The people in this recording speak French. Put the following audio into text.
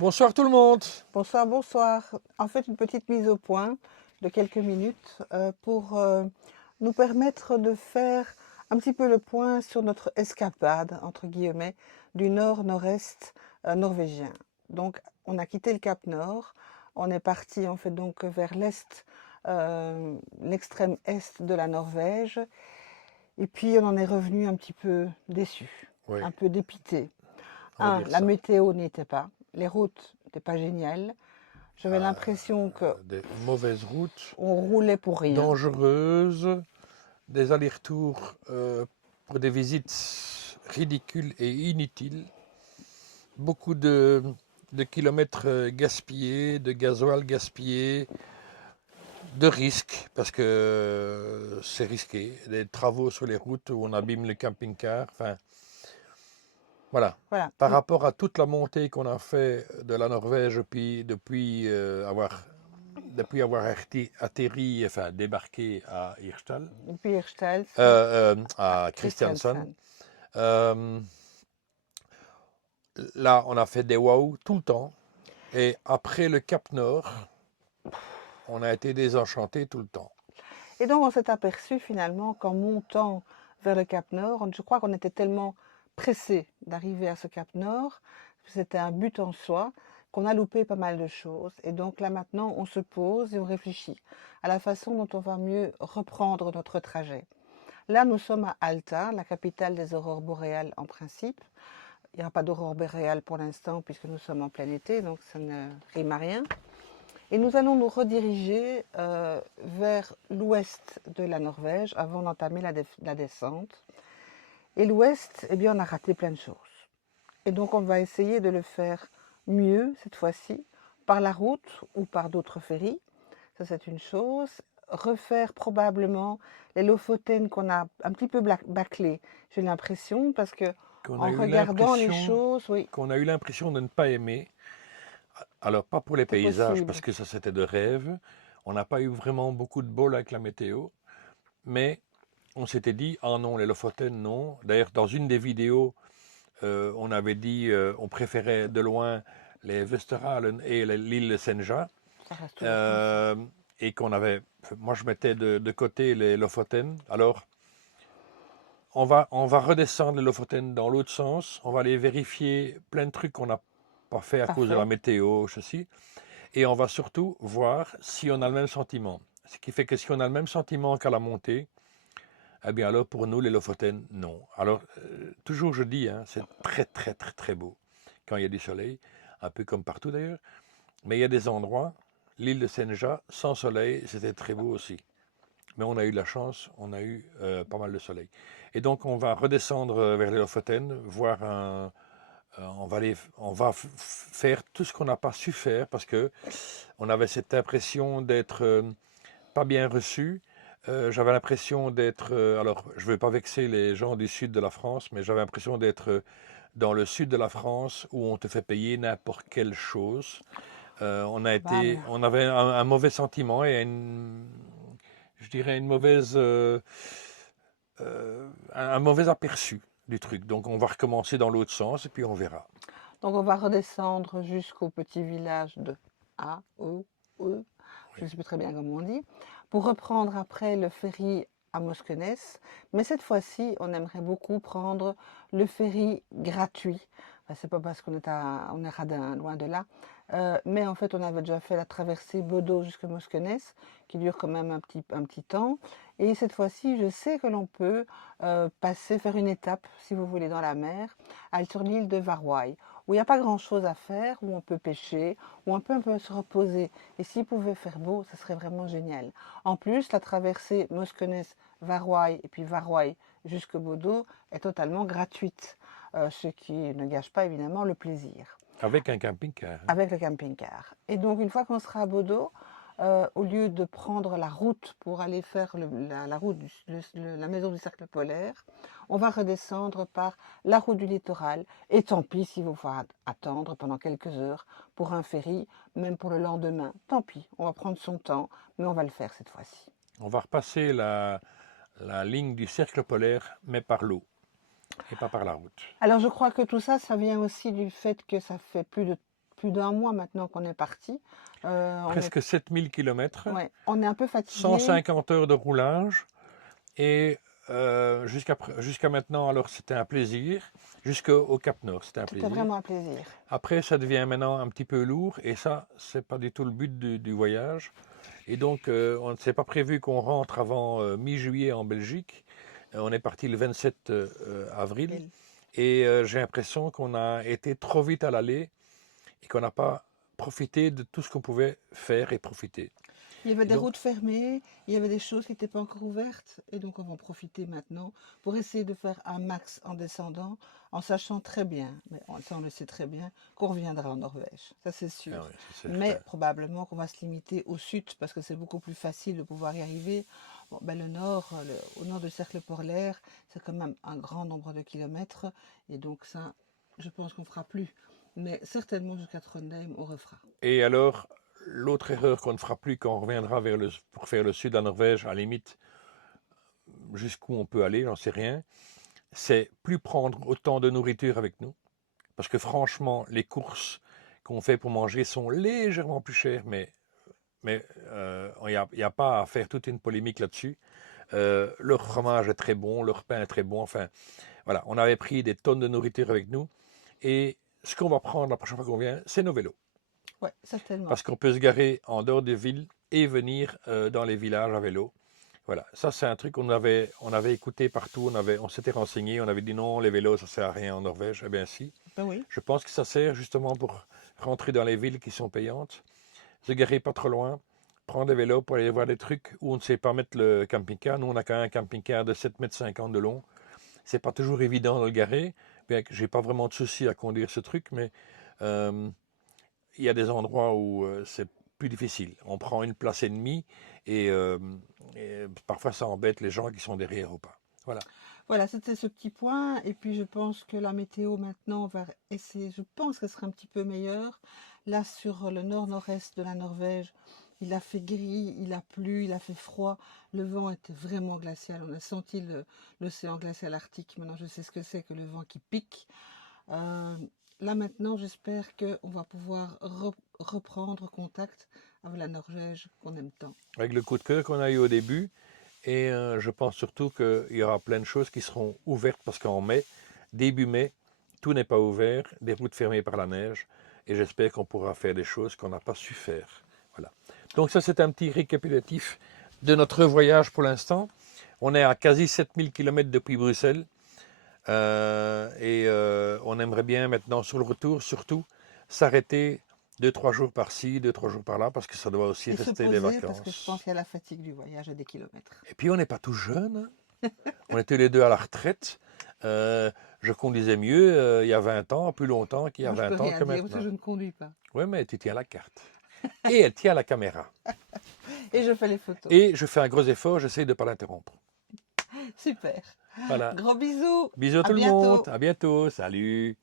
Bonsoir tout le monde. Bonsoir, bonsoir. En fait, une petite mise au point de quelques minutes pour nous permettre de faire un petit peu le point sur notre escapade, entre guillemets, du nord-nord-est norvégien. Donc, on a quitté le Cap Nord, on est parti en fait donc vers l'est, l'extrême est de la Norvège, et puis on en est revenu un petit peu déçu, Oui, un peu dépité. on va dire La ça. météo n'y était pas, les routes n'étaient pas géniales. J'avais l'impression qu'on Des mauvaises routes, roulait pour rien. dangereuses, des allers-retours pour des visites ridicules et inutiles, beaucoup de kilomètres gaspillés, de gasoil gaspillé, de risques, parce que c'est risqué, des travaux sur les routes où on abîme les camping-cars, enfin voilà. Voilà. Par rapport à toute la montée qu'on a fait de la Norvège depuis avoir atterri, enfin débarqué à Hirtshals, Et puis Hirschfeld, oui. à Kristiansand, Christiansen. euh, là on a fait des wow tout le temps. Et après le Cap Nord, on a été désenchanté tout le temps. Et donc on s'est aperçu finalement qu'en montant vers le Cap Nord, je crois qu'on était tellement pressé d'arriver à ce Cap Nord, c'était un but en soi, qu'on a loupé pas mal de choses. Et donc là maintenant, on se pose et on réfléchit à la façon dont on va mieux reprendre notre trajet. Là, nous sommes à Alta, la capitale des aurores boréales en principe. Il n'y aura pas d'aurore boréale pour l'instant puisque nous sommes en plein été, donc ça ne rime à rien. Et nous allons nous rediriger vers l'ouest de la Norvège avant d'entamer la descente. Et l'ouest, eh bien, on a raté plein de choses. Et donc, on va essayer de le faire mieux cette fois-ci, par la route ou par d'autres ferries. Ça, c'est une chose. Refaire probablement les Lofoten qu'on a un petit peu bâclés, j'ai l'impression, parce que Qu'on a en eu regardant les l'impression, choses, oui, qu'on a eu l'impression de ne pas aimer. Alors pas pour les c'est paysages, parce possible. que ça c'était de rêve. On n'a pas eu vraiment beaucoup de bol avec la météo, mais on s'était dit, ah non, les Lofoten, non. D'ailleurs, dans une des vidéos, on avait dit, on préférait de loin les Westerhalen et l'île de Senja. Ça reste toujours comme ça. Euh, et qu'on avait, moi je mettais de côté les Lofoten. Alors, on va redescendre les Lofoten dans l'autre sens. On va aller vérifier plein de trucs qu'on n'a pas fait à cause de la Parfait. météo, ceci. Et on va surtout voir si on a le même sentiment. Ce qui fait que si on a le même sentiment qu'à la montée, eh bien alors pour nous, les Lofoten, non. Alors, toujours je dis, hein, c'est très très très très beau quand il y a du soleil, un peu comme partout d'ailleurs. Mais il y a des endroits, l'île de Senja, sans soleil, c'était très beau aussi. Mais on a eu de la chance, on a eu pas mal de soleil. Et donc on va redescendre vers les Lofoten, voir on va faire tout ce qu'on n'a pas su faire parce que on avait cette impression d'être pas bien reçu. J'avais l'impression d'être, alors je ne veux pas vexer les gens du sud de la France, mais j'avais l'impression d'être dans le sud de la France où on te fait payer n'importe quelle chose. Probable. On avait un mauvais sentiment et je dirais une mauvaise, un mauvais aperçu du truc. Donc on va recommencer dans l'autre sens et puis on verra. Donc on va redescendre jusqu'au petit village de A, E, je Oui. ne sais plus très bien comment on dit, pour reprendre après le ferry à Moskenes. Mais cette fois-ci, on aimerait beaucoup prendre le ferry gratuit. Enfin, c'est pas parce on est radin, loin de là. Mais en fait, on avait déjà fait la traversée Bodo jusqu'à Moskenes, qui dure quand même un petit temps. Et cette fois-ci, je sais que l'on peut faire une étape, si vous voulez, dans la mer, sur l'île de Varway, où il n'y a pas grand-chose à faire, où on peut pêcher, où on peut un peu se reposer. Et s'il pouvait faire beau, ça serait vraiment génial. En plus, la traversée Moskenes-Varway et puis Varway jusqu'au Bodo est totalement gratuite, ce qui ne gâche pas évidemment le plaisir Avec un camping-car. Hein. avec le camping-car. Et donc, une fois qu'on sera à Bodo, au lieu de prendre la route pour aller faire la route, la maison du cercle polaire, on va redescendre par la route du littoral. Et tant pis s'il vous faut attendre pendant quelques heures pour un ferry, même pour le lendemain. Tant pis, on va prendre son temps, mais on va le faire cette fois-ci. On va repasser la ligne du cercle polaire, mais par l'eau et pas par la route. Alors je crois que tout ça, ça vient aussi du fait que ça fait plus d'un mois maintenant qu'on est parti. On est, Presque 7000 km, ouais, on est un peu fatigué. 150 heures de roulage. Et jusqu'à maintenant, alors c'était un plaisir. Jusqu'au Cap Nord, c'était un C'était plaisir. vraiment un plaisir. Après, ça devient maintenant un petit peu lourd. Et ça, c'est pas du tout le but du voyage. Et donc, on ne s'est pas prévu qu'on rentre avant mi-juillet en Belgique. On est parti le 27 avril. Et j'ai l'impression qu'on a été trop vite à l'aller et qu'on n'a pas profité de tout ce qu'on pouvait faire et profiter. Il y avait Et des donc, routes fermées, il y avait des choses qui n'étaient pas encore ouvertes, et donc on va en profiter maintenant pour essayer de faire un max en descendant, en sachant très bien, mais ça on le sait très bien, qu'on reviendra en Norvège, ça c'est ah sûr. oui, c'est Mais certain. probablement qu'on va se limiter au sud, parce que c'est beaucoup plus facile de pouvoir y arriver. Bon, ben le nord, au nord du cercle polaire, c'est quand même un grand nombre de kilomètres, et donc ça, je pense qu'on fera plus. Mais certainement jusqu'à Trondheim, on refera. Et alors, l'autre erreur qu'on ne fera plus quand on reviendra pour faire le sud de la Norvège, à la limite, jusqu'où on peut aller, j'en sais rien, c'est plus prendre autant de nourriture avec nous. Parce que franchement, les courses qu'on fait pour manger sont légèrement plus chères, mais il n'y a pas à faire toute une polémique là-dessus. Leur fromage est très bon, leur pain est très bon. Enfin, voilà, on avait pris des tonnes de nourriture avec nous. Et ce qu'on va prendre la prochaine fois qu'on vient, c'est nos vélos. Ouais, certainement. Parce qu'on peut se garer en dehors des villes et venir dans les villages à vélo. Voilà, ça c'est un truc on avait écouté partout, on s'était renseigné, on avait dit non, les vélos ça sert à rien en Norvège. Eh bien si, Ben oui. je pense que ça sert justement pour rentrer dans les villes qui sont payantes, se garer pas trop loin, prendre des vélos pour aller voir des trucs où on ne sait pas mettre le camping-car. Nous on a quand même un camping-car de 7,50 m de long. C'est pas toujours évident de le garer, bien que j'ai pas vraiment de souci à conduire ce truc, mais euh, il y a des endroits où c'est plus difficile. On prend une place et demie et parfois ça embête les gens qui sont derrière ou pas. Voilà. Voilà, c'était ce petit point. Et puis je pense que la météo maintenant va essayer, je pense qu'elle sera un petit peu meilleure. Là, sur le nord-nord-est de la Norvège, il a fait gris, il a plu, il a fait froid. Le vent était vraiment glacial. On a senti l'océan glacial arctique. Maintenant, je sais ce que c'est que le vent qui pique. Euh, Là maintenant, j'espère qu'on va pouvoir reprendre contact avec la Norvège qu'on aime tant. Avec le coup de cœur qu'on a eu au début, et je pense surtout qu'il y aura plein de choses qui seront ouvertes parce qu'en mai, début mai, tout n'est pas ouvert, des routes fermées par la neige, et j'espère qu'on pourra faire des choses qu'on n'a pas su faire. Voilà. Donc ça, c'est un petit récapitulatif de notre voyage pour l'instant. On est à quasi 7000 km depuis Bruxelles. On aimerait bien maintenant sur le retour surtout s'arrêter 2-3 jours par-ci, 2-3 jours par-là, parce que ça doit aussi Et se rester des poser, parce que je pense vacances. qu'il y a la fatigue du voyage à des kilomètres. Et puis on n'est pas tout jeune, hein. On était les deux à la retraite. Je conduisais mieux il y a 20 ans, plus longtemps qu'il y a Moi, je peux 20 ans rien que dire parce que maintenant. je ne conduis pas. Oui, mais tu tiens la carte. Et elle tient la caméra. Et je fais les photos. Et je fais un gros effort, j'essaie de ne pas l'interrompre. Super. Voilà. Gros bisous. Bisous À tout le monde, bientôt. à bientôt, salut.